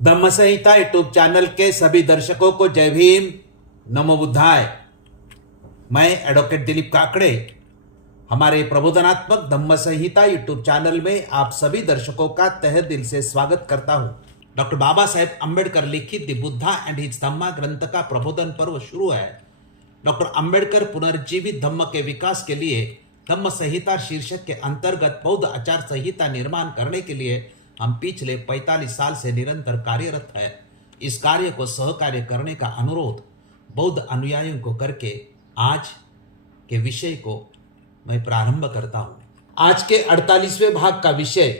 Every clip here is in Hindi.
धम्म संहिता यूट्यूब चैनल के सभी दर्शकों को जय भीम, नमो बुद्धाय। मैं एडवोकेट दिलीप काकड़े हमारे प्रबोधनात्मक धम्म संहिता यूट्यूब चैनल में आप सभी दर्शकों का तहे दिल से स्वागत करता हूं। डॉक्टर बाबा साहेब अम्बेडकर लिखित द बुद्धा एंड हिज धम्मा ग्रंथ का प्रबोधन पर्व शुरू है। डॉक्टर अम्बेडकर पुनर्जीवित धम्म के विकास के लिए धम्म संहिता शीर्षक के अंतर्गत बौद्ध आचार संहिता निर्माण करने के लिए हम पिछले 45 साल से निरंतर कार्यरत है। इस कार्य को सहकार्य करने का अनुरोध बौद्ध अनुयायियों को करके आज के विषय को मैं प्रारंभ करता हूं। आज के 48वें भाग का विषय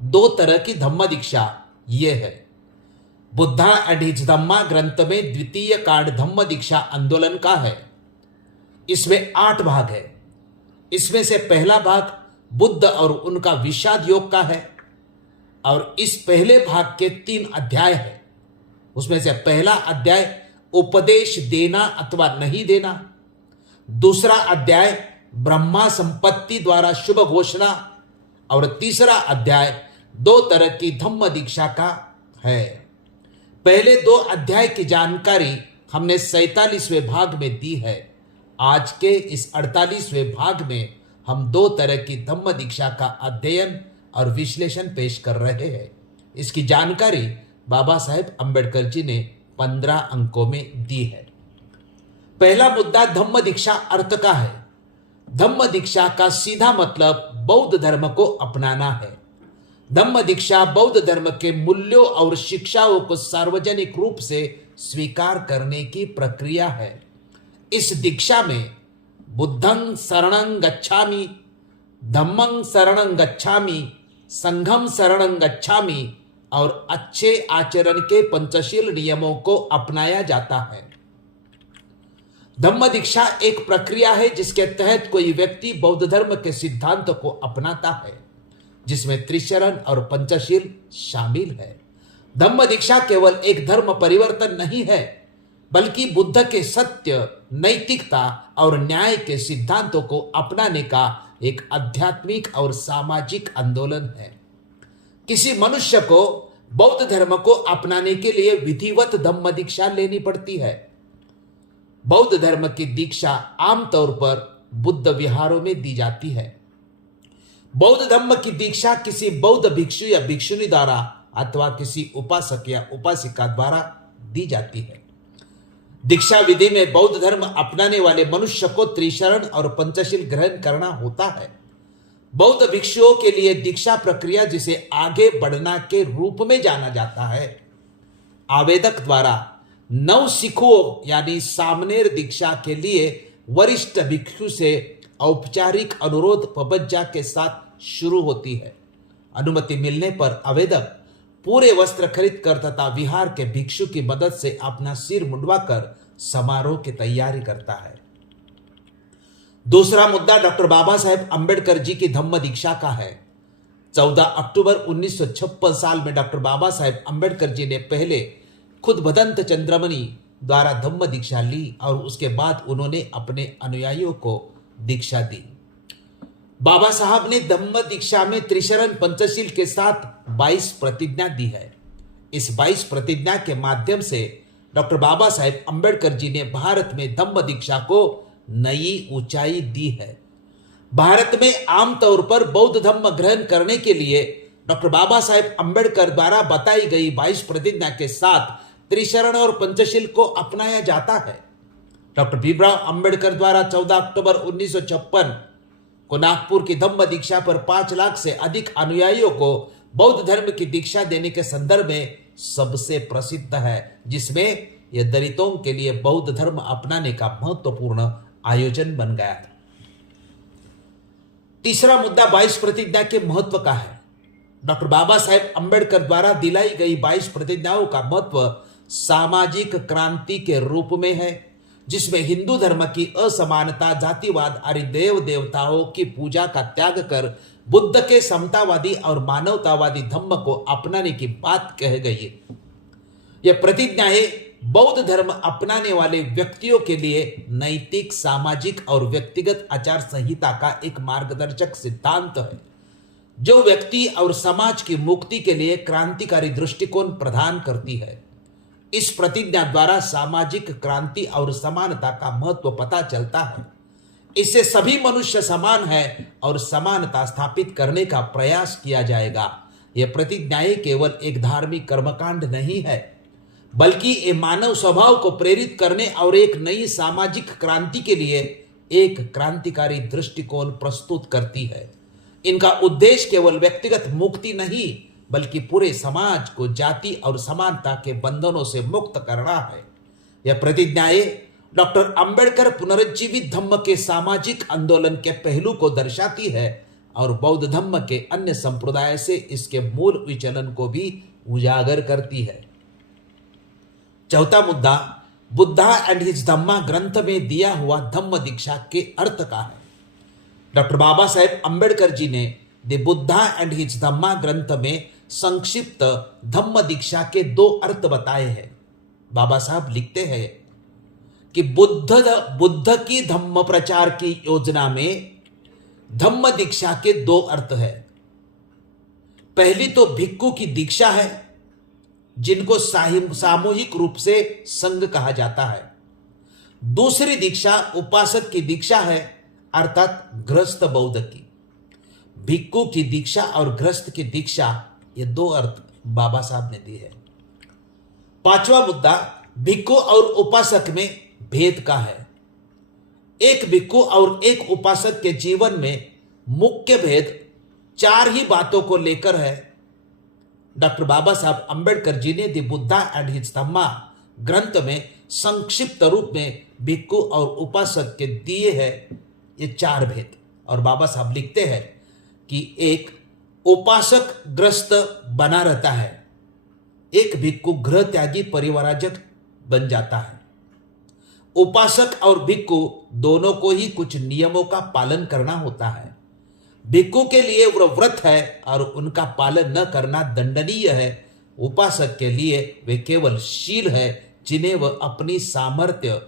दो तरह की धम्म दीक्षा ये है। बुद्धा एंड हिज धम्मा ग्रंथ में द्वितीय कार्ड धम्म दीक्षा आंदोलन का है। इसमें 8 भाग है। इसमें से पहला भाग बुद्ध और उनका विषाद योग का है और इस पहले भाग के 3 अध्याय है। उसमें से पहला अध्याय उपदेश देना अथवा नहीं देना, दूसरा अध्याय ब्रह्मा संपत्ति द्वारा शुभ घोषणा और तीसरा अध्याय 2 तरह की धम्म दीक्षा का है। पहले 2 अध्याय की जानकारी हमने 47वें भाग में दी है। आज के इस 48वें भाग में हम 2 तरह की धम्म दीक्षा का अध्ययन और विश्लेषण पेश कर रहे हैं। इसकी जानकारी बाबा साहेब अम्बेडकर जी ने 15 अंकों में दी है। पहला मुद्दा धम्म दीक्षा अर्थ का है। धम्म दीक्षा का सीधा मतलब बौद्ध धर्म को अपनाना है। धम्म दीक्षा बौद्ध धर्म के मूल्यों और शिक्षाओं को सार्वजनिक रूप से स्वीकार करने की प्रक्रिया है। इस दीक्षा में बुद्धं शरणं गच्छामि, धम्मं शरणं गच्छामि, संघम शरणं गच्छामि और अच्छे आचरण के पंचशील नियमों को अपनाया जाता है। धम्म दीक्षा एक प्रक्रिया है जिसके तहत कोई व्यक्ति बौद्ध धर्म के सिद्धांत को अपनाता है, जिसमें त्रिशरण और पंचशील शामिल है। धम्म दीक्षा केवल एक धर्म परिवर्तन नहीं है, बल्कि बुद्ध के सत्य, नैतिकता और न्याय के सिद्धांतों को अपनाने का एक आध्यात्मिक और सामाजिक आंदोलन है। किसी मनुष्य को बौद्ध धर्म को अपनाने के लिए विधिवत धम्म दीक्षा लेनी पड़ती है। बौद्ध धर्म की दीक्षा आमतौर पर बुद्ध विहारों में दी जाती है। बौद्ध धर्म की दीक्षा किसी बौद्ध भिक्षु या भिक्षुनी द्वारा अथवा किसी उपासक या उपासिका द्वारा दी जाती है। दीक्षा विधि में बौद्ध धर्म अपनाने वाले मनुष्य को त्रिशरण और पंचशील ग्रहण करना होता है। बौद्ध भिक्षुओं के लिए दीक्षा प्रक्रिया, जिसे आगे बढ़ना के रूप में जाना जाता है, आवेदक द्वारा नव सिखुओं यानी सामनेर दीक्षा के लिए वरिष्ठ भिक्षु से औपचारिक अनुरोध पबज्जा के साथ शुरू होती है। अनुमति मिलने पर आवेदक पूरे वस्त्र खरीद कर तथा विहार के भिक्षु की मदद से अपना सिर मुंडवाकर समारोह की तैयारी करता है। दूसरा मुद्दा डॉक्टर बाबा साहेब अम्बेडकर जी की धम्म दीक्षा का है। 14 अक्टूबर 1956 साल में डॉक्टर बाबा साहेब अम्बेडकर जी ने पहले खुद भदंत चंद्रमणि द्वारा धम्म दीक्षा ली और उसके बाद उन्होंने अपने अनुयायियों को दीक्षा दी। बाबा साहब ने धम्म दीक्षा में त्रिशरण पंचशील के साथ 22 प्रतिज्ञा दी है। इस 22 प्रतिज्ञा के माध्यम से डॉक्टर बाबा साहेब अम्बेडकर जी ने भारत में धम्म दीक्षा को नई ऊंचाई दी है। भारत में आमतौर पर बौद्ध धम्म ग्रहण करने के लिए डॉक्टर बाबा साहेब अम्बेडकर द्वारा बताई गई 22 प्रतिज्ञा के साथ त्रिशरण और पंचशील को अपनाया जाता है। डॉक्टर भीमराव अम्बेडकर द्वारा 14 अक्टूबर 1956 को नागपुर की धम्म दीक्षा पर 5 लाख से अधिक अनुयायियों को बौद्ध धर्म की दीक्षा देने के संदर्भ में सबसे प्रसिद्ध है, जिसमें यह दलितों के लिए बौद्ध धर्म अपनाने का महत्वपूर्ण आयोजन बन गया था। तीसरा मुद्दा 22 प्रतिज्ञा के महत्व का है। डॉक्टर बाबा साहेब अम्बेडकर द्वारा दिलाई गई 22 प्रतिज्ञाओं का महत्व सामाजिक क्रांति के रूप में है, जिसमें हिंदू धर्म की असमानता, जातिवाद और देव देवताओं की पूजा का त्याग कर बुद्ध के समतावादी और मानवतावादी धम्म को अपनाने की बात कह गई है। यह प्रतिज्ञाएं बौद्ध धर्म अपनाने वाले व्यक्तियों के लिए नैतिक, सामाजिक और व्यक्तिगत आचार संहिता का एक मार्गदर्शक सिद्धांत है। जो व्यक्ति और समाज की मुक्ति के लिए क्रांतिकारी दृष्टिकोण प्रदान करती है। इस प्रतिज्ञा द्वारा सामाजिक क्रांति और समानता का महत्व पता चलता है। इससे सभी मनुष्य समान है और समानता स्थापित करने का प्रयास किया जाएगा। यह प्रतिज्ञाएं केवल एक धार्मिक कर्मकांड नहीं है, बल्कि ये मानव स्वभाव को प्रेरित करने और एक नई सामाजिक क्रांति के लिए एक क्रांतिकारी दृष्टिकोण प्रस्तुत करती है। इनका उद्देश्य केवल व्यक्तिगत मुक्ति नहीं, बल्कि पूरे समाज को जाति और समानता के बंधनों से मुक्त करना है। यह प्रतिज्ञाएं डॉक्टर अंबेडकर पुनरुज्जीवित धम्म के सामाजिक आंदोलन के पहलू को दर्शाती है और बौद्ध धम्म के अन्य संप्रदाय से इसके मूल विचलन को भी उजागर करती है। चौथा मुद्दा, बुद्धा एंड हिज धम्मा ग्रंथ में दिया हुआ धम्म दीक्षा के अर्थ का है। डॉक्टर बाबा साहेब अंबेडकर जी ने द बुद्धा एंड हिज धम्मा ग्रंथ में संक्षिप्त धम्म दीक्षा के दो अर्थ बताए हैं। बाबा साहब लिखते हैं कि बुद्ध की धम्म प्रचार की योजना में धम्म दीक्षा के दो अर्थ है। पहली तो भिक्खु की दीक्षा है, जिनको सामूहिक रूप से संघ कहा जाता है। दूसरी दीक्षा उपासक की दीक्षा है, अर्थात गृहस्थ बौद्ध की। भिक्खु की दीक्षा और गृहस्थ की दीक्षा, ये दो अर्थ बाबा साहब ने दी है। पांचवा मुद्दा, भिक्खु और उपासक में भेद का है। एक भिक्खु और एक उपासक के जीवन में मुख्य भेद चार ही बातों को लेकर है। डॉक्टर बाबा साहब अंबेडकर जी ने द बुद्धा एंड हिज धम्मा ग्रंथ में संक्षिप्त रूप में भिक्खु और उपासक के दिए हैं ये चार भेद। और बाबा साहब लिखते हैं कि एक उपासक ग्रस्त बना रहता है, एक भिक्खु गृह त्यागी परिवाराजक बन जाता है। उपासक और भिक्खु दोनों को ही कुछ नियमों का पालन करना होता है। भिक्खु के लिए वह व्रत है और उनका पालन न करना दंडनीय है। उपासक के लिए वे केवल शील है, जिन्हें वह अपनी सामर्थ्य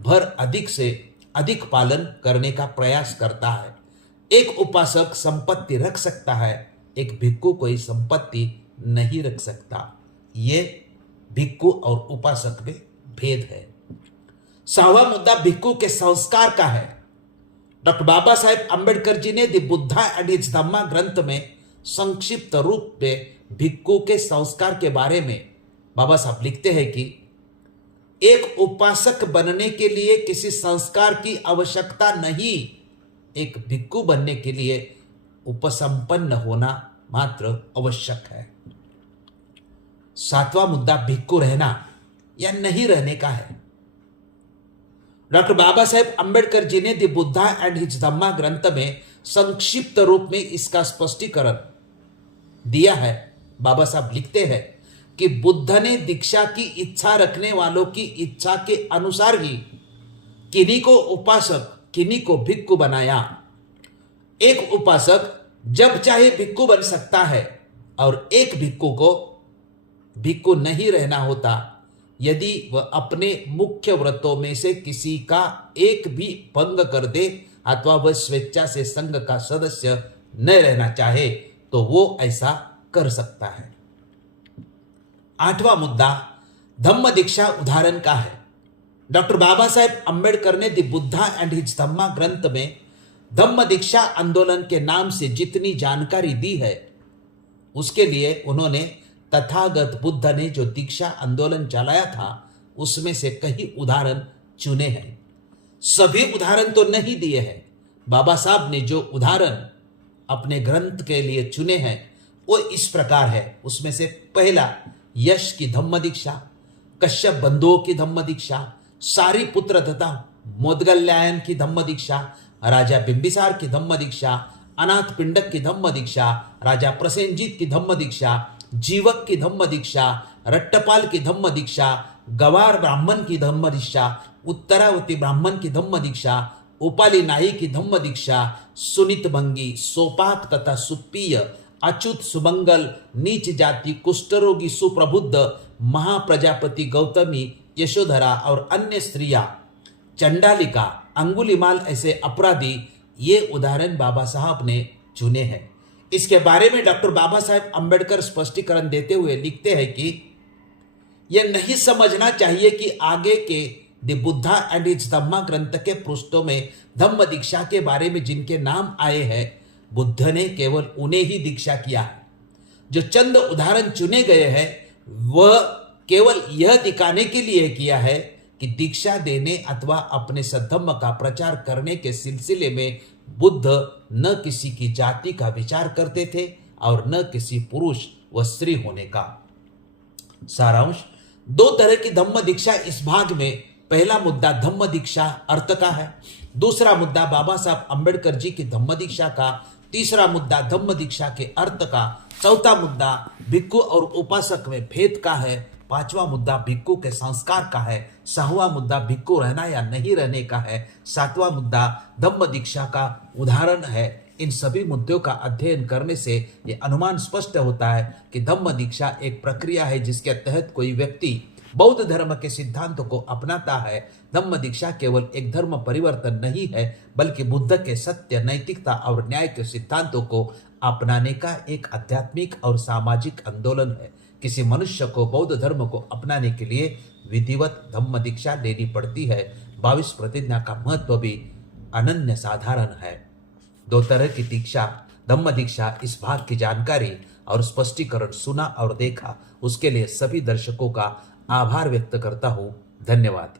भर अधिक से अधिक पालन करने का प्रयास करता है। एक उपासक संपत्ति रख सकता है, एक भिक्खु कोई संपत्ति नहीं रख सकता। ये भिक्खु और उपासक में भेद है। सातवां मुद्दा भिक्खु के संस्कार का है। डॉक्टर बाबा साहेब अंबेडकर जी ने द बुद्धा एंड हिज धम्मा ग्रंथ में संक्षिप्त रूप में भिक्खु के संस्कार के बारे में बाबा साहब लिखते हैं कि एक उपासक बनने के लिए किसी संस्कार की आवश्यकता नहीं, एक भिक्खु बनने के लिए उपसंपन्न होना मात्र आवश्यक है। सातवां मुद्दा भिक्खु रहना या नहीं रहने का है। डॉक्टर बाबा साहेब अंबेडकर जी ने द बुद्धा एंड हिज धम्मा ग्रंथ में संक्षिप्त रूप में इसका स्पष्टीकरण दिया है। बाबा साहब लिखते हैं कि बुद्ध ने दीक्षा की इच्छा रखने वालों की इच्छा के अनुसार ही किन्हीं को उपासक किन्हीं को भिक्खु बनाया। एक उपासक जब चाहे भिक्खु बन सकता है और एक भिक्खु को भिक्खु नहीं रहना होता यदि वह अपने मुख्य व्रतों में से किसी का एक भी भंग कर दे अथवा वह स्वेच्छा से संघ का सदस्य न रहना चाहे तो वो ऐसा कर सकता है। आठवां मुद्दा धम्म दीक्षा उदाहरण का है। डॉक्टर बाबा साहेब अंबेडकर ने द बुद्धा एंड हिज धम्मा ग्रंथ में धम्म दीक्षा आंदोलन के नाम से जितनी जानकारी दी है उसके लिए उन्होंने तथागत बुद्ध ने जो दीक्षा आंदोलन चलाया था उसमें से कई उदाहरण चुने हैं। सभी उदाहरण तो नहीं दिए हैं। बाबा साहब ने जो उदाहरण अपने ग्रंथ के लिए चुने हैं वो इस प्रकार है। उसमें से पहला यश की धम्म दीक्षा, कश्यप बंधुओं की धम्म दीक्षा, सारिपुत्र तथा मोदगल्यायन की धम्म दीक्षा, राजा बिंबिसार की धम्म दीक्षा, अनाथ पिंडक की धम्म दीक्षा, राजा प्रसेनजीत की धम्म दीक्षा, जीवक की धम्म दीक्षा, रट्टपाल की धम्म दीक्षा, गवार ब्राह्मण की धम्म दीक्षा, उत्तरावती ब्राह्मण की धम्म दीक्षा, उपाली नाई की धम्म दीक्षा, सुनित भंगी, सोपाक तथा सुप्पीय, अच्युत सुमंगल, नीच जाति, कुष्ठरोगी, सुप्रबुद्ध, महाप्रजापति गौतमी, यशोधरा और अन्य स्त्रियां, चंडालिका, अंगुलीमाल ऐसे अपराधी, ये उदाहरण बाबा साहब ने चुने हैं। इसके बारे में डॉक्टर बाबा साहेब अंबेडकर स्पष्टीकरण देते हुए लिखते हैं कि यह नहीं समझना चाहिए कि आगे के द बुद्धा एंड इट्स धम्मा ग्रंथ के पृष्ठों में धम्म दीक्षा के बारे में जिनके नाम आए हैं, बुद्ध ने केवल उन्हें ही दीक्षा किया है। जो चंद उदाहरण चुने गए हैं वह केवल यह दिखाने के लिए किया है कि दीक्षा देने अथवा अपने सद्धम्म का प्रचार करने के सिलसिले में बुद्ध न किसी की जाति का विचार करते थे और न किसी पुरुष व स्त्री होने का। सारांश, दो तरह की धम्म दीक्षा इस भाग में। पहला मुद्दा धम्म दीक्षा अर्थ का है, दूसरा मुद्दा बाबा साहब अंबेडकर जी की धम्म दीक्षा का, तीसरा मुद्दा धम्म दीक्षा के अर्थ का, चौथा मुद्दा भिक्खु और उपासक में भेद का है, पांचवा मुद्दा भिक्खु के संस्कार का है, छठवां मुद्दा भिक्खु रहना या नहीं रहने का है, सातवां मुद्दा धम्म दीक्षा का उदाहरण है। इन सभी मुद्दों का अध्ययन करने से यह अनुमान स्पष्ट होता है कि धम्म दीक्षा एक प्रक्रिया है जिसके तहत कोई व्यक्ति बौद्ध धर्म के सिद्धांतों को अपनाता है। धम्म दीक्षा केवल एक धर्म परिवर्तन नहीं है बल्कि बुद्ध के सत्य, नैतिकता और न्याय के सिद्धांतों को अपनाने का एक आध्यात्मिक और सामाजिक आंदोलन है। किसी मनुष्य को बौद्ध धर्म को अपनाने के लिए विधिवत धम्म दीक्षा लेनी पड़ती है। 22 प्रतिज्ञा का महत्व भी अनन्य साधारण है। दो तरह की दीक्षा, धम्म दीक्षा, इस भाग की जानकारी और स्पष्टीकरण सुना और देखा उसके लिए सभी दर्शकों का आभार व्यक्त करता हूँ। धन्यवाद।